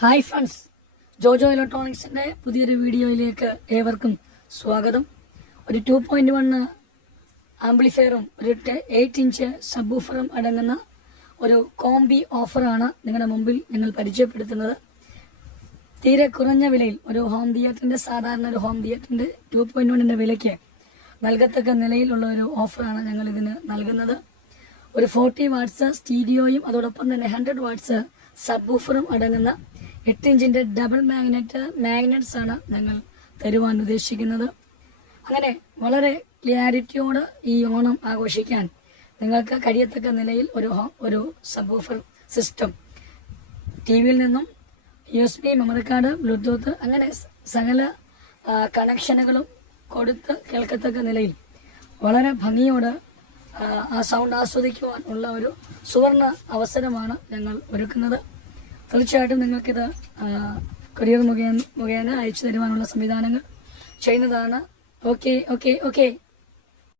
Hi friends, Jojo ഇലക്ട്രോണിക്സിന്റെ പുതിയൊരു വീഡിയോയിലേക്ക് ഏവർക്കും സ്വാഗതം. ഒരു 2.1 ആംപ്ലിഫയറും ഒരു 8 ഇഞ്ച് സബ്വൂഫറും അടങ്ങുന്ന ഒരു കോംബി ഓഫറാണ് നിങ്ങളുടെ മുമ്പിൽ ഞങ്ങൾ പരിചയപ്പെടുത്തുന്നത്. തീരെ കുറഞ്ഞ വിലയിൽ ഒരു ഹോം തിയേറ്ററിന്റെ സാധാരണ ഒരു ഹോം തിയേറ്ററിന്റെ 2.1 വിലയ്ക്ക് നൽകത്തക്ക നിലയിലുള്ള ഒരു ഓഫറാണ് ഞങ്ങൾ ഇതിന് നൽകുന്നത്. ഒരു 40 വാട്ട്സ് സ്റ്റീരിയോയും അതോടൊപ്പം തന്നെ 100 വാട്ട്സ് സബ്വൂഫറും അടങ്ങുന്ന 8 ഇഞ്ചിന്റെ ഡബിൾ മാഗ്നറ്റ്സ് ആണ് ഞങ്ങൾ തരുവാൻ ഉദ്ദേശിക്കുന്നത്. അങ്ങനെ വളരെ ക്ലിയാരിറ്റിയോട് ഈ ഓണം ആഘോഷിക്കാൻ നിങ്ങൾക്ക് കഴിയത്തക്ക നിലയിൽ ഒരു സബ്വൂഫർ സിസ്റ്റം, ടിവിയിൽ നിന്നും USB മെമ്മറി കാർഡ്, ബ്ലൂടൂത്ത് അങ്ങനെ സകല കണക്ഷനുകളും കൊടുത്ത് കേൾക്കത്തക്ക നിലയിൽ വളരെ ഭംഗിയോട് ആ സൗണ്ട് ആസ്വദിക്കുവാൻ ഉള്ള ഒരു സുവർണ അവസരമാണ് ഞങ്ങൾ ഒരുക്കുന്നത്. തീർച്ചയായിട്ടും നിങ്ങൾക്കിത് കൊറിയർ മുഖേന അയച്ചു തരുവാനുള്ള സംവിധാനങ്ങൾ ചെയ്യുന്നതാണ്. ഓക്കെ.